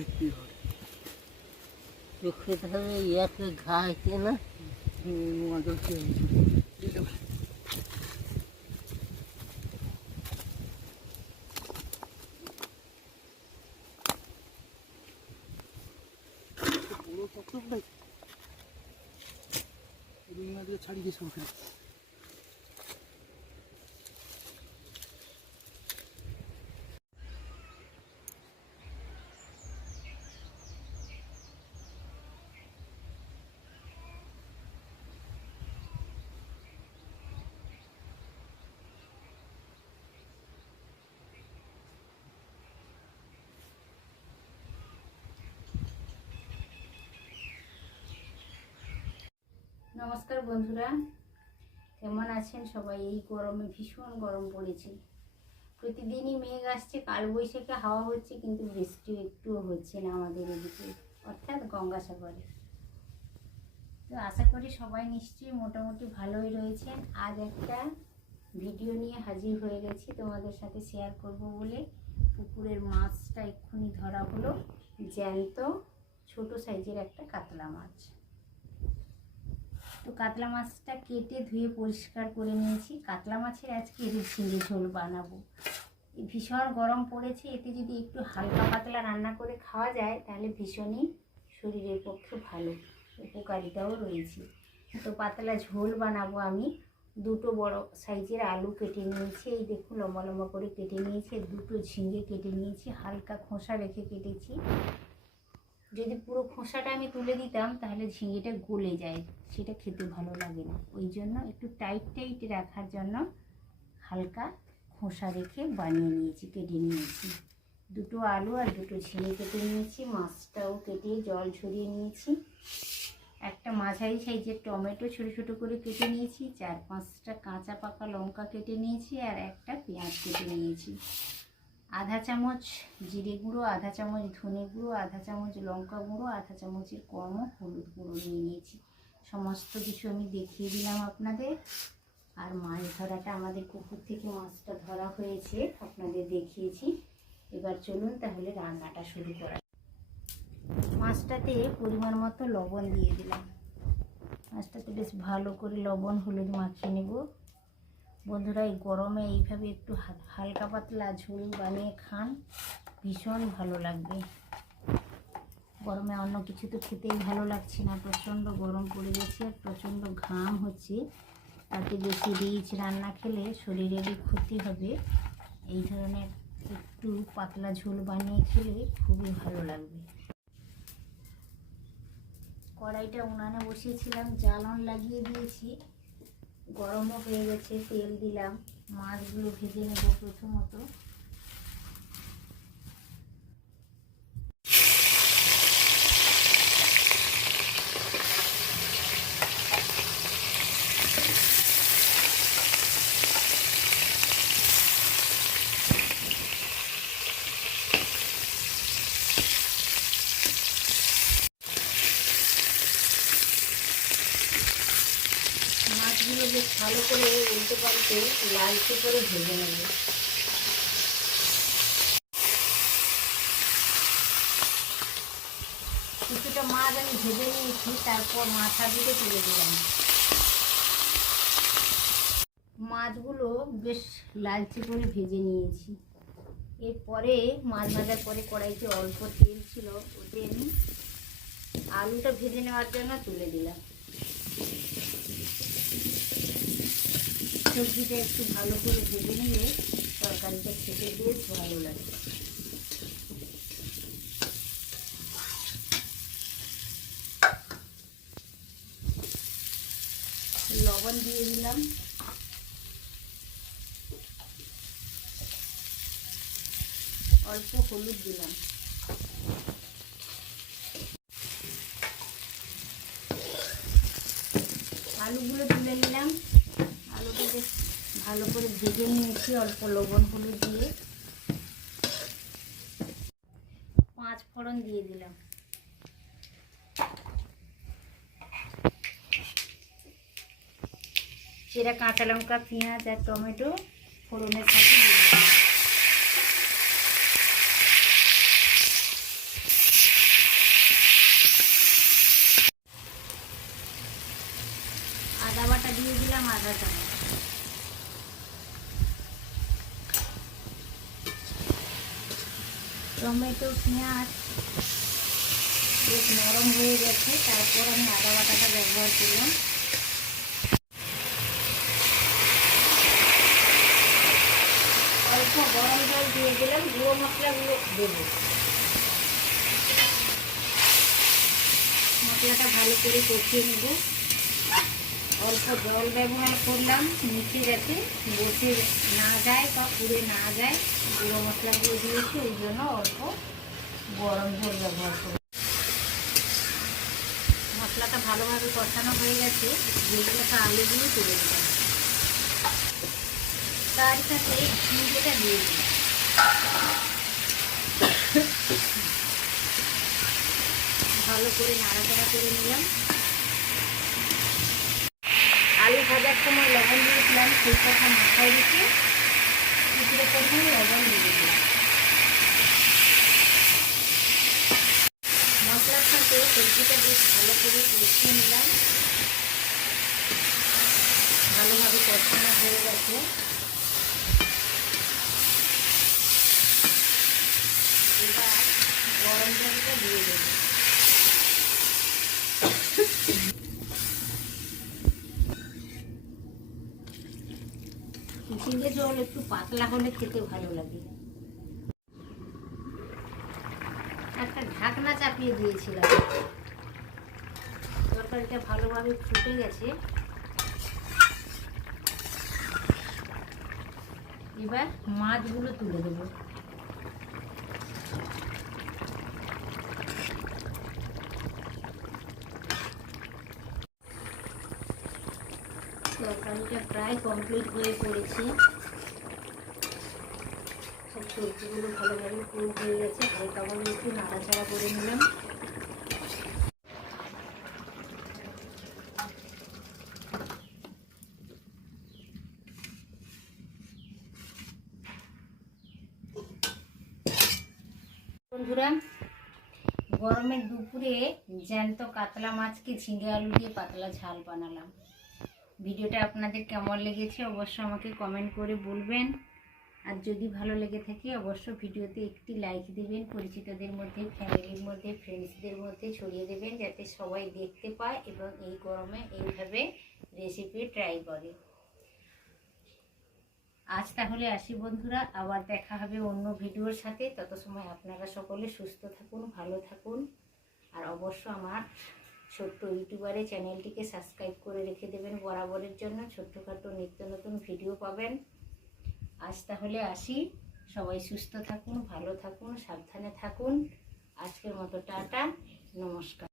বিক্রি হয়। চোখে ধরে ইয়াকে ঘাইতে না মজকে বড় চকচক নাই ছাড়ি গেছে ওখানে। নমস্কার বন্ধুরা, কেমন আছেন সবাই? এই গরমে ভীষণ গরম পড়েছে। প্রতিদিনই মেঘ আসছে, কালবৈশাখী হাওয়া হচ্ছে, কিন্তু বৃষ্টি একটুও হচ্ছে না আমাদের এদিকে, অর্থাৎ গঙ্গাসাগরে। তো আশা করি সবাই নিশ্চয়ই মোটামুটি ভালোই রয়েছেন। আজ একটা ভিডিও নিয়ে হাজির হয়ে গেছি তোমাদের সাথে শেয়ার করব বলে। পুকুরের মাছটা এক্ষুনি ধরা হলো, জ্যান্ত ছোট সাইজের একটা কাতলা মাছ। তো কাতলা মাছটা কেটে ধুয়ে পরিষ্কার করে নিয়েছি। কাতলা মাছের আজকে ঝিঙে ঝোল বানাবো। ভীষণ গরম পড়েছে, এতে যদি একটু হালকা পাতলা রান্না করে খাওয়া যায় তাহলে ভীষণই শরীরের পক্ষে ভালো, উপকারিতাও রয়েছে। তো পাতলা ঝোল বানাবো আমি। দুটো বড় সাইজের আলু কেটে নিয়েছি, এই দেখুন লম্বা লম্বা করে কেটে নিয়েছি। দুটো ঝিঙে কেটে নিয়েছি, হালকা খোসা রেখে কেটেছি। যদি পুরো খোসাটা আমি তুলে দিতাম তাহলে ঝিঙেটা গলে যায়, সেটা খেতে ভালো লাগে না। ওই জন্য একটু টাইট টাইট রাখার জন্য হালকা খোসা রেখে বানিয়ে নিয়েছি, কেটে নিয়েছি। দুটো আলু আর দুটো ঝিঙে কেটে নিয়েছি, মাছটাও কেটে জল ঝরিয়ে নিয়েছি। একটা মাঝারি সাইজের টমেটো ছোটো ছোটো করে কেটে নিয়েছি। 4-5টা কাঁচা পাকা লঙ্কা কেটে নিয়েছি, আর একটা পেঁয়াজ কেটে নিয়েছি। আধা চামচ জিরে গুঁড়ো, আধা চামচ ধনে গুঁড়ো, আধা চামচ লঙ্কা গুঁড়ো, আধা চামচের কম হলুদ গুঁড়ো নিয়ে নিয়েছি। সমস্ত কিছু আমি দেখিয়ে দিলাম আপনাদের। আর মাছ ধরাটা, আমাদের পুকুর থেকে মাছটা ধরা হয়েছে, আপনাদের দেখিয়েছি। এবার চলুন তাহলে রান্নাটা শুরু করা। মাছটাতে পরিমাণ মতো লবণ দিয়ে দিলাম। মাছটাতে বেশ ভালো করে লবণ হলুদ মাখিয়ে নেব। বন্ধুরা, এই গরমে এইভাবে একটু হালকা পাতলা ঝোল বানিয়ে খান, ভীষণ ভালো লাগবে। গরমে অন্য কিছু তো খেতেই ভালো লাগছে না, প্রচণ্ড গরম পড়ে গেছে, প্রচণ্ড ঘাম হচ্ছে। তাতে বেশি রিচ রান্না খেলে শরীরেরই ক্ষতি হবে। এই ধরনের একটু পাতলা ঝোল বানিয়ে খেলে খুবই ভালো লাগবে। কড়াইটা উনানে বসিয়েছিলাম, জ্বালন লাগিয়ে দিয়েছি, গরমও হয়ে গেছে। তেল দিলাম, মাছগুলো ভেজে নেব। প্রথমত মাছগুলো বেশ ভালো করে উল্টে পাল্টে লালচে করে ভেজে নেব। কিছুটা মাছ আমি ভেজে নিয়েছি, তারপর মাথাগুলো তুলে দিলাম। মাছগুলো বেশ লালচে করে ভেজে নিয়েছি। এরপরে মাছ ভাজার পরে কড়াইতে অল্প তেল ছিল, ওতে আমি আলুটা ভেজে নেওয়ার জন্য তুলে দিলাম। সবজিটা একটু ভালো করে ভেজে নিলে তরকারিটা খেতে বেশ ভালো লাগে। লবণ দিয়ে দিলাম, অল্প হলুদ দিলাম। আলুগুলো তুলে নিলাম। আলুটা বেশ ভালো করে ভেজে নিয়েছি অল্প লবণ হলুদ দিয়ে। 5 ফোড়ন দিয়ে দিলাম। চেরা কাঁচা লঙ্কা, পেঁয়াজ আর টমেটো ফোড়নের সাথে দিয়ে দিলাম। টমেটো পেঁয়াজ বেশ নরম হয়ে গেছে, তারপর আমি আদা বাটাটা ব্যবহার করলাম। অল্প গরম জল দিয়ে দিলাম, গুঁড়ো মশলাগুলো দেবো। মশলাটা ভালো করে কষিয়ে নেব। অল্প জল ব্যবহার করলাম, নিচে যাতে বসে না যায় বা পুড়ে না যায়। গুঁড়ো মশলাগুলো দিয়েছি, ওই জন্য অল্প গরম জল ব্যবহার করব। মশলাটা ভালোভাবে কষানো হয়ে গেছে, যেগুলো আলুগুলো তুলে দিলাম, তার সাথে চিংড়িটা দিয়ে দিলাম। ভালো করে নাড়াচাড়া করে নিলাম। আলু ভাজার সময় লবণ দিয়েছিলাম, সেই কথা মাথায় রেখে কিছুটা পরিমাণে লবণ দিয়ে দিলাম। মশলার সাথে সবজিটা বেশ ভালো করে কষিয়ে নিলাম। ভালোভাবে কষানো হয়ে গেছে। এবার গরম জলটা দিয়ে দেব। চিংড়ি ঝোল একটু পাতলা হলে খেতে ভালো লাগে। একটা ঢাকনা চাপিয়ে দিয়েছিলাম, তরকারিটা ভালোভাবে ফুটে গেছে। এবার মাছগুলো তুলে দেবো। তরকারিটা প্রায় কমপ্লিট হয়ে পড়েছে। সব সবজিগুলো ভালোভাবে কুক হয়ে গেছে, হালকা করে একটু নাড়াচাড়া করে নিলাম। বন্ধুরা, গরমের দুপুরে জ্যান্ত কাতলা মাছকে ঝিঙে আলু দিয়ে পাতলা ঝাল বানালাম। ভিডিওটা আপনাদের কেমন লেগেছে অবশ্যই আমাকে কমেন্ট করে বলবেন। আর যদি ভালো লেগে থাকে অবশ্যই ভিডিওতে একটি লাইক দিবেন, পরিচিতদের মধ্যে, ফ্যামিলির মধ্যে, ফ্রেন্ডসদের মধ্যে ছড়িয়ে দেবেন, যাতে সবাই দেখতে পায় এবং এই গরমে এইভাবে রেসিপি ট্রাই করে। আজ তাহলে আসি বন্ধুরা, আবার দেখা হবে অন্য ভিডিওর সাথে। তত সময় আপনারা সকলে সুস্থ থাকুন, ভালো থাকুন। আর অবশ্য আমার ছোট্ট ইউটিউবারের চ্যানেলটিকে সাবস্ক্রাইব করে রেখে দেবেন বরাবরের জন্য। ছোট্টখাটো নিত্য নতুন ভিডিও পাবেন। আজ তাহলে আসি, সবাই সুস্থ থাকুন, ভালো থাকুন, সাবধানে থাকুন। আজকের মতো টাটা, নমস্কার।